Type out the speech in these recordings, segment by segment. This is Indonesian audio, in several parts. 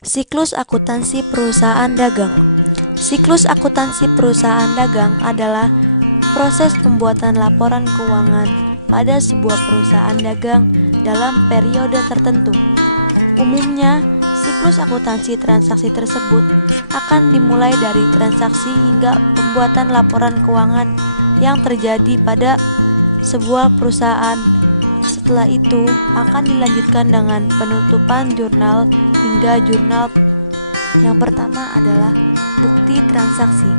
Siklus akuntansi perusahaan dagang. Siklus akuntansi perusahaan dagang adalah proses pembuatan laporan keuangan pada sebuah perusahaan dagang dalam periode tertentu. Umumnya, siklus akuntansi transaksi tersebut akan dimulai dari transaksi hingga pembuatan laporan keuangan yang terjadi pada sebuah perusahaan. Setelah itu akan dilanjutkan dengan penutupan jurnal hingga jurnal. Yang pertama adalah bukti transaksi.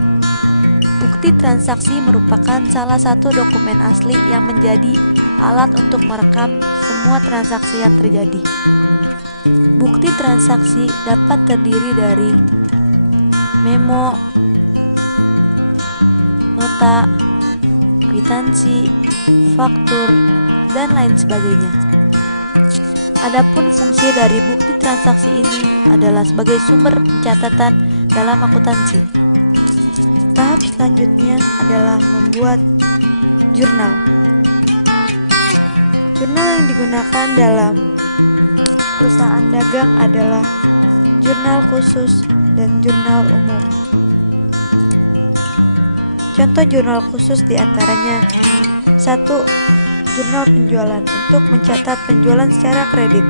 Bukti transaksi merupakan salah satu dokumen asli yang menjadi alat untuk merekam semua transaksi yang terjadi. Bukti transaksi dapat terdiri dari memo, nota, kwitansi, faktur, dan lain sebagainya. Adapun fungsi dari bukti transaksi ini adalah sebagai sumber pencatatan dalam akuntansi. Tahap selanjutnya adalah membuat jurnal. Jurnal yang digunakan dalam perusahaan dagang adalah jurnal khusus dan jurnal umum. Contoh jurnal khusus diantaranya: 1. Jurnal penjualan untuk mencatat penjualan secara kredit.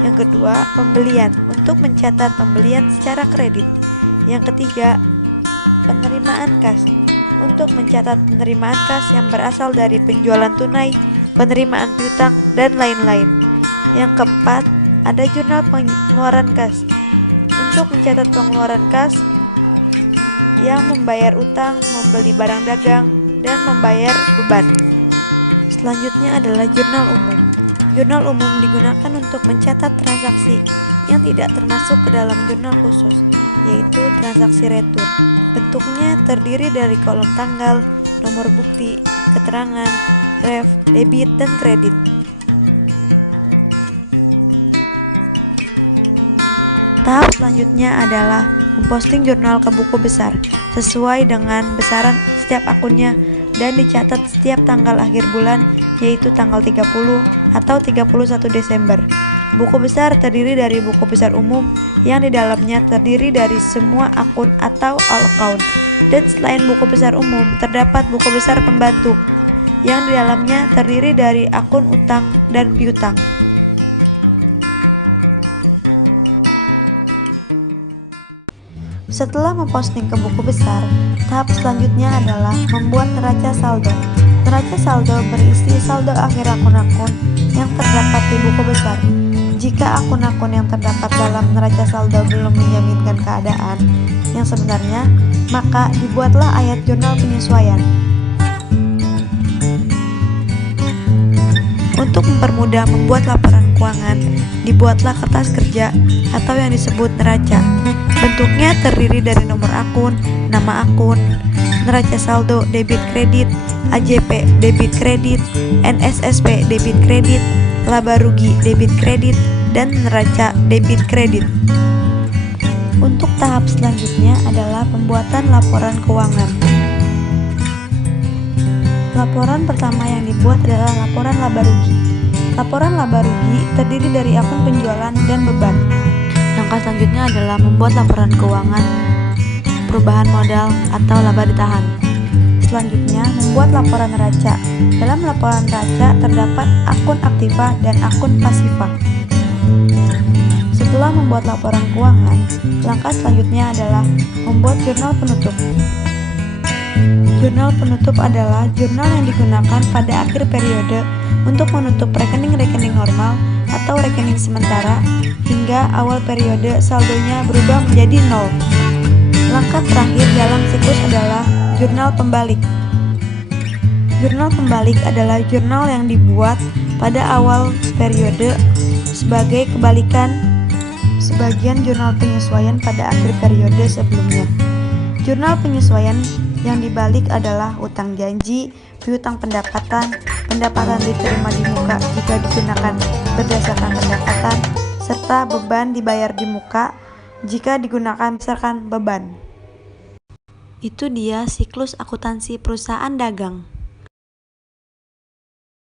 Yang kedua, pembelian untuk mencatat pembelian secara kredit. Yang ketiga, penerimaan kas untuk mencatat penerimaan kas yang berasal dari penjualan tunai, penerimaan piutang, dan lain-lain. Yang keempat, ada jurnal pengeluaran kas untuk mencatat pengeluaran kas yang membayar utang, membeli barang dagang, dan membayar beban. Selanjutnya adalah jurnal umum. Jurnal umum digunakan untuk mencatat transaksi yang tidak termasuk ke dalam jurnal khusus, yaitu transaksi retur. Bentuknya terdiri dari kolom tanggal, nomor bukti, keterangan, ref, debit, dan kredit. Tahap selanjutnya adalah memposting jurnal ke buku besar sesuai dengan besaran setiap akunnya dan dicatat setiap tanggal akhir bulan, yaitu tanggal 30 atau 31 Desember. Buku besar terdiri dari buku besar umum yang di dalamnya terdiri dari semua akun atau all account. Dan selain buku besar umum, terdapat buku besar pembantu yang di dalamnya terdiri dari akun utang dan piutang. Setelah memposting ke buku besar, tahap selanjutnya adalah membuat neraca saldo. Neraca saldo berisi saldo akhir akun-akun yang terdapat di buku besar. Jika akun-akun yang terdapat dalam neraca saldo belum menjaminkan keadaan yang sebenarnya, maka dibuatlah ayat jurnal penyesuaian. Untuk mempermudah membuat laporan keuangan, dibuatlah kertas kerja atau yang disebut neraca. Bentuknya terdiri dari nomor akun, nama akun, neraca saldo debit kredit, AJP debit kredit, NSSP debit kredit, laba rugi debit kredit, dan neraca debit kredit. Untuk tahap selanjutnya adalah pembuatan laporan keuangan. Laporan pertama yang dibuat adalah laporan laba rugi. Laporan laba rugi terdiri dari akun penjualan dan beban. Langkah selanjutnya adalah membuat laporan keuangan perubahan modal atau laba ditahan. Selanjutnya, membuat laporan neraca. Dalam laporan neraca terdapat akun aktiva dan akun pasifa. Setelah membuat laporan keuangan, langkah selanjutnya adalah membuat jurnal penutup. Jurnal penutup adalah jurnal yang digunakan pada akhir periode untuk menutup rekening-rekening normal atau rekening sementara hingga awal periode saldonya berubah menjadi nol. Langkah terakhir dalam siklus adalah jurnal pembalik. Jurnal pembalik adalah jurnal yang dibuat pada awal periode sebagai kebalikan sebagian jurnal penyesuaian pada akhir periode sebelumnya. Jurnal penyesuaian yang dibalik adalah utang janji, piutang pendapatan, pendapatan diterima di muka jika digunakan berdasarkan pendapatan, serta beban dibayar di muka jika digunakan berdasarkan beban. Itu dia siklus akuntansi perusahaan dagang.